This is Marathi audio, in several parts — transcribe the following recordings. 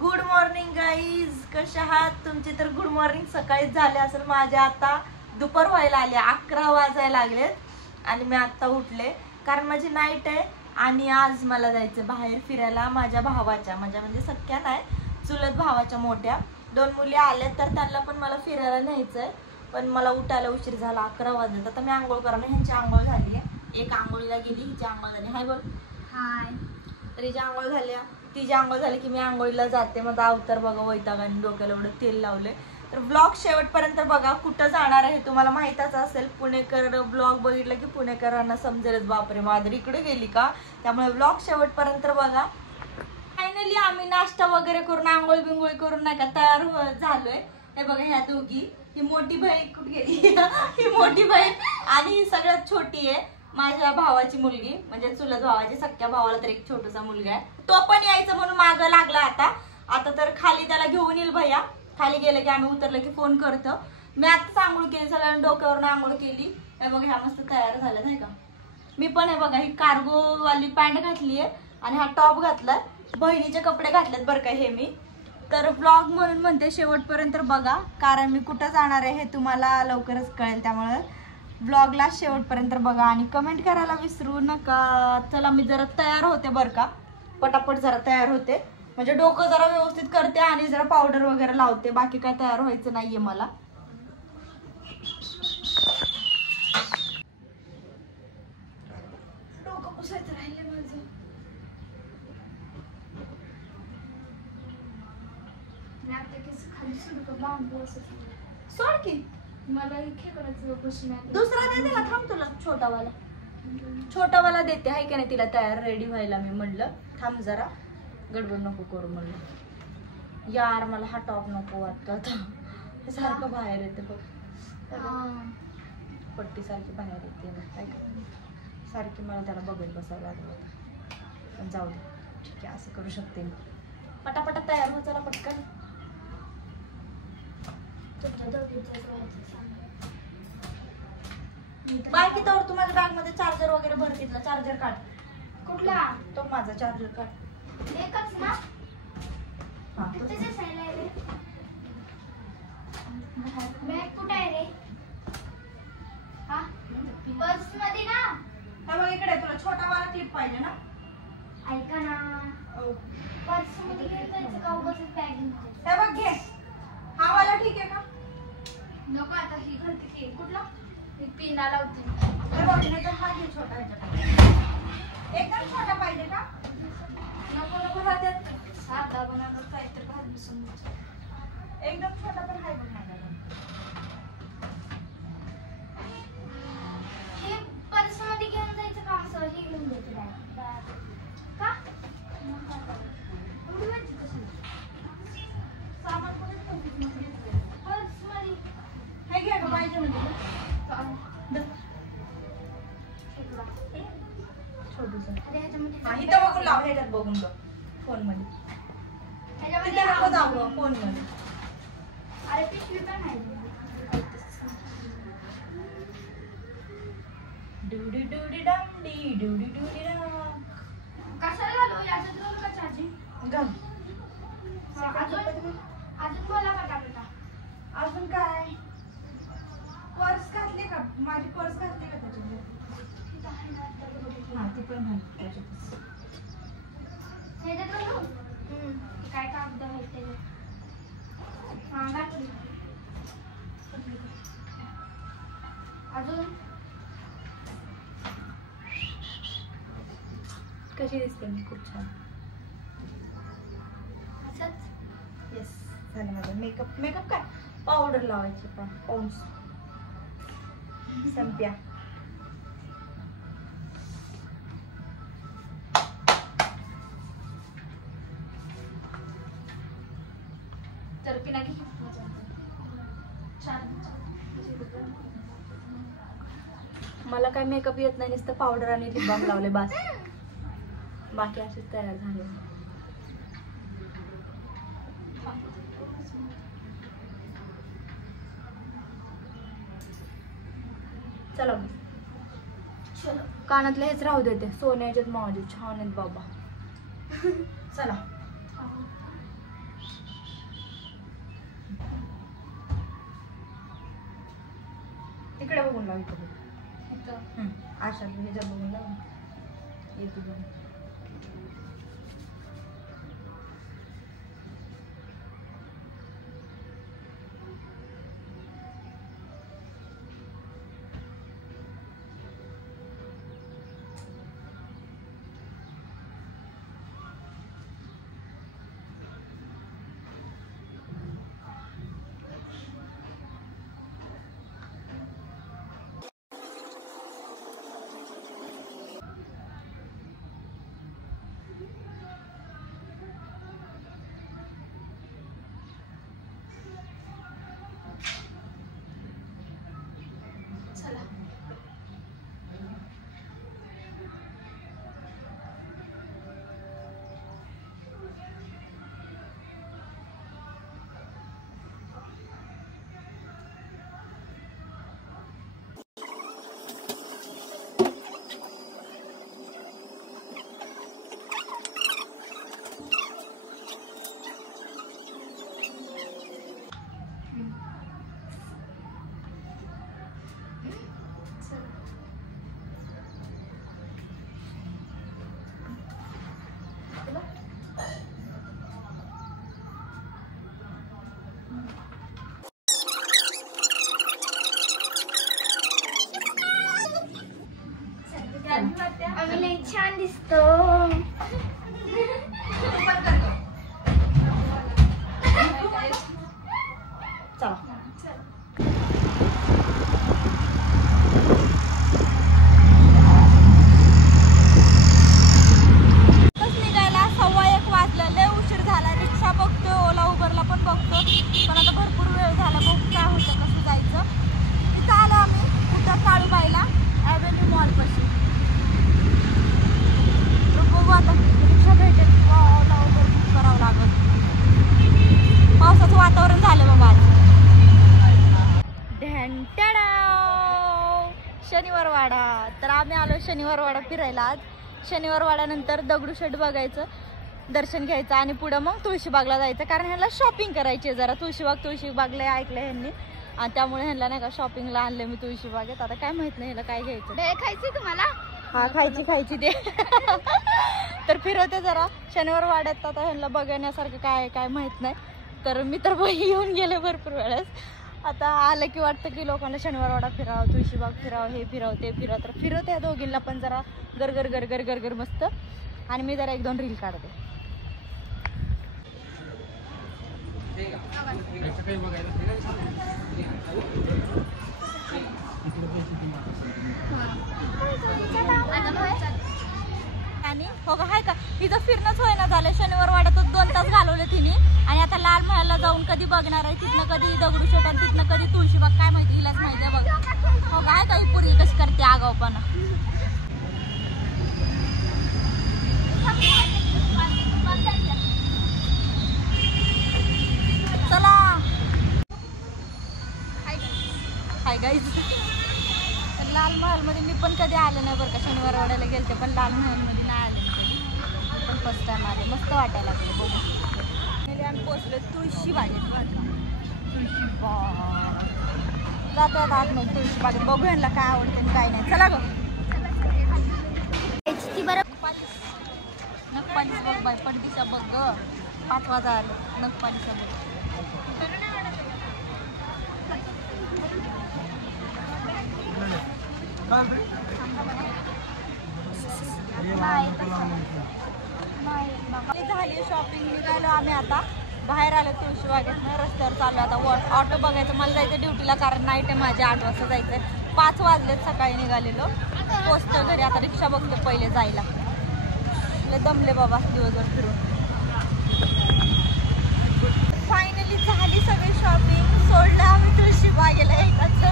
गुड मॉर्निंग गाईज, कशा आहात? तुमची तर गुड मॉर्निंग सकाळीच झाले असेल. माझ्या आता दुपार व्हायला आली, 11 वाजायला लागलेत आणि मी आता उठले कारण माझी नाईट आहे. आणि आज मला जायचं बाहेर फिरायला. माझ्या भावाच्या म्हणजे सख्या नाही, चुलत भावाच्या मोठ्या 2 मुली आल्या, तर त्यांना पण मला फिरायला न्यायचंय. पण मला उठायला उशीर झाला, 11 वाजले. आता मी आंघोळ करायला, ह्यांची आंघोळ झाली आहे, एक आंघोळीला गेली, हिची आंघोळ झाली. हाय बोल. हाय. तर हिची आंघोळ झाली, तिची आंघोळ झाली की मी आंघोळीला जाते. मग अवतार बघा, वैतागाने डोक्याला एवढं तेल लावले. तर ब्लॉग शेवटपर्यंत बघा. कुठं जाणार आहे तुम्हाला माहीतच असेल. पुणेकर ब्लॉग बघितलं की पुणेकरांना समजेलच, बापरे माधुरी इकडे गेली का. त्यामुळे ब्लॉग शेवटपर्यंत बघा. फायनली आम्ही नाश्ता वगैरे करून आंघोळ बिंगोळ करून नाही का तयार झालोय. हे बघा, ह्या दोघी, ही मोठी बहीण कुठे गेली ही मोठी बहीण आणि ही सगळ्यात छोटी आहे माझ्या भावाची मुलगी, म्हणजे चुलत भावाची. सख्या भावाला तर एक छोटासा मुलगा आहे, तो पण यायचं म्हणून मागं लागला. आता तर खाली त्याला घेऊन येईल भैया. खाली गेलं की आम्ही उतरलं की फोन करतो. मी आताच आंघोळ केली, सगळ्यांनी डोक्यावरून आंघोळ केली. हे बघा, ह्या मस्त तयार झाल्या नाही का. मी पण हे बघा, ही कार्गो वाली पॅन्ट घातली आहे आणि हा टॉप घातलाय. बहिणीचे कपडे घातलेत बरं का हे मी. तर ब्लॉग म्हणून म्हणते शेवटपर्यंत बघा, कारण मी कुठं जाणार आहे हे तुम्हाला लवकरच कळेल. त्यामुळे ब्लॉगला शेवटपर्यंत बघा आणि कमेंट करायला विसरू नका. चला मी जरा तयार होते बरं का, पटापट जरा तयार होते. म्हणजे डोकं जरा व्यवस्थित करते आणि जरा पावडर वगैरे लावते. बाकी काय तयार व्हायचं नाहीये मला. डोकं पुसायचं राहिले माझं. सोड की मला दुसरा देते ना, थांब तुला छोटावाला देते आहे का नाही तिला तयार रेडी व्हायला. मी म्हणलं थांब जरा, गडबड नको करू म्हणलं. यार मला हा टॉप नको वाटतो आता, सारखं बाहेर येते बघ, पट्टी सारखी बाहेर येते काय का, सारखी मला त्याला बघत बसायला लागलं होतं. पण जाऊ दे, ठीक आहे, असं करू शकते मी. पटापटा तयार हो चला पटकन. बाकी तर तुम्हाला बॅग मध्ये चार्जर वगैरे भरतीत ना, चार्जर काढ. कुठला? तो माझा चार्जर काढ. एकच ना? हा त्याचे साईड आहे रे. बॅग कुठे आहे रे? हा पर्स मध्ये ना. हा बघ इकडे, तुला छोटा वाला क्लिप पाहिजे ना. ऐका ना, पर्स मध्ये घ्यायचं का उगाच बॅग मध्ये? हे बघ घे, हा वाला ठीक आहे का? नको आता, ही घालते की. कुठला? मी पिना लावते. हे बघ, नाही तर हा घे छोटा. एकदम छोटा पाहिजे का? नको नको, राहत्यात साधा बनवलं काहीतरी घालून समजा. एकदम छोटा पण आहे बघ माझ्याकडे. हे पर्स मध्ये घेऊन जायचं का असं हे घेऊन जायचं का? सामान कोणी पर्स मध्ये हे घे का पाहिजे म्हणजे छोटूस. हा इथं बघून लाव, ह्याच्यात बघून बघ फोन मध्ये. तिथे नको जाऊ फोन मध्ये. अरे पिशवी पण आहे. डुडी डुडी डंडी डुडी डुडी डम. कशाला घालू? याच्यात घालू का चार्जिंग? घाल. अजून बोला पटापटा. अजून काय? पर्स घातली का? माझी पर्स घातली का त्याच्यामध्ये? हा ती पण घालते त्याच्यात. ह्याच्यात घालू? काय कागद आहे त्याच्यात? हा घातली. अजून कशी दिसते मी? खूप छान. असंच. येस, झालं माझं मेकअप काय? पावडर लावायची पण पाऊस संप्या. तर पिना घे. छान. मला काय मेकअप येत नाही, नुसतं पावडर आणि लिप बाम लावले बस. बाकी असेच तयार झाले. चला कानातले हेच राहू देते, सोन्याचे माझे छान आहेत बाबा. चला लाव इकडे आशा ह्याच्या बघून लाव येते बघून. आम्ही लई छान दिसतो. निघायला 1:15 वाजलं. लय उशीर झाला. रिक्षा बघतोय, ओला उबरला पण बघतो, पण आता भरपूर वेळ झाला. बघू काय होतं, कसं जायचं. तिथं आलो आम्ही कुठं काळूबाईला ॲव्हेन्यू मॉल पाशी. बघू आता रिक्षा भेटेल किंवा ओला उबर बुक करावं लागेल. पावसाचं वातावरण झालं बाबा आज. शनिवार वाडा. तर आम्ही आलो शनिवार वाडा फिरायला आज. शनिवार वाड्यानंतर दगडूशेठ बघायचं, दर्शन घ्यायचं आणि पुढं मग तुळशीबागला जायचं, कारण ह्यांना शॉपिंग करायची आहे जरा. तुळशीबागला ऐकलं ह्यांनी आणि त्यामुळे ह्यांना नाही का शॉपिंगला आणलं मी तुळशीबागेत. आता काय माहित नाही ह्याला काय घ्यायचं. खायची तुम्हाला? हा खायची ते. तर फिरवते जरा शनिवार वाड्यात. आता ह्यांना बघण्यासारखं काय आहे काय माहित नाही. तर मी तर येऊन गेले भरपूर वेळेस. आता आलं की वाटतं की लोकांना शनिवार वाडा फिरावं, तुळशीबाग फिरावं, हे फिरावं ते फिरावं. तर फिरवते या दोघींना पण जरा गरगर गरगर गरगर मस्त. आणि मी जरा 1-2 रील काढते. आणि हो का हाय का हिचं फिरणंच होईना झालं. शनिवार वाड्यातच 2 तास घालवले तिने. आणि आता लाल महालला जाऊन कधी बघणार आहे, तिथनं कधी दगडूशेठ आणि तिथनं कधी तुळशीबाग, काय माहिती, हिलाच माहिती आहे बघ. हो काय काही पुरी कशी करते आगाऊपणा. चला हाय गाईज. लाल महालमध्ये मी पण कधी आले नाही बरं का. शनिवार वाड्याला गेलते पण लाल महालमध्ये नाही आले. पण फर्स्ट टाइम आले. मस्त वाटायला लागले बघू. आम्ही पोचलो तुळशीबागेत. तुळशीबाग जातो आता आतमध्ये तुळशीबागेत. बघू यांना काय आवडते आणि काय नाही. चला गं. नखपालीस बघ बाय, पंडिसा बघ ग. 5 वाजा आले नखपालीसा बघ. झाली शॉपिंग. निघालो आम्ही आता बाहेर आलो तुळशीबागेत. रस्त्यावर चाललो आता ऑटो बघायचं. मला जायचं ड्युटीला, कारण नाईट आहे माझी. 8 वाजता जायचंय. 5 वाजलेत सकाळी निघालेलो. पोचतो घरी. आता रिक्षा बघतो पहिले जायला. दमले बाबा दिवसभर फिरून. फायनली झाली सगळी शॉपिंग. सोडलं आम्ही तुळशीबागेला एकच.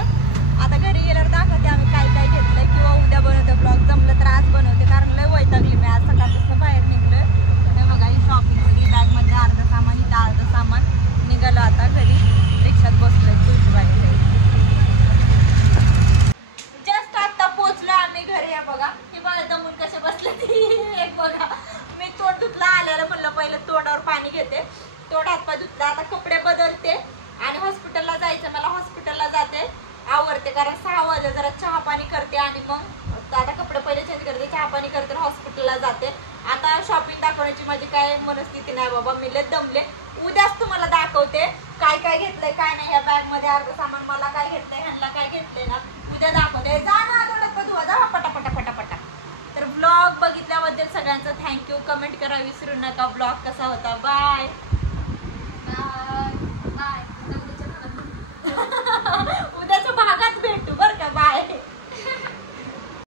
आता घरी गेल्यावर दाखवते आम्ही काय काय घेतलंय किंवा उद्या बनवते ब्लॉग. जमलं तर आज बनवते, कारण लय वैतागली मी. आज सकाळपासून बाहेर निघलोय. हे बघा ही शॉपिंग सगळी बॅगमध्ये अर्ध सामान, इथं अर्ध सामान. निघालो आता घरी. रिक्षात बसलोय तुळशीबागेला. जस्ट आता पोचलो आम्ही घरी. या बघा ही बघा दमून कसे बसले ती. एक बघा मी तोंड धुतला आल्याला म्हणलं पहिलं तोंडावर पाणी घेते. तोंड हातपाय धुतला. आता कपडे बदलते आणि हॉस्पिटलला जायचं. मला हॉस्पिटलला जाते आवरते, कारण 6 वाजता जरा आणि मग आता कपडे पहिले चेंज करते, चहा पाणी करते, हॉस्पिटलला जाते. आता शॉपिंग दाखवण्याची माझी काय मनस्थिती नाही बाबा, मी लय दमले. उद्याच तुम्हाला दाखवते काय काय घेतलंय काय नाही. या बॅग मध्ये अर्ध सामान मला काय घेतलंय, ह्यांना काय घेतलंय ना उद्या दाखवते. जा ना थोडं धुवा, जा पटापटा पटापटा. तर ब्लॉग बघितल्याबद्दल सगळ्यांचं थँक्यू. कमेंट करा विसरू नका ब्लॉग कसा होता. बाय.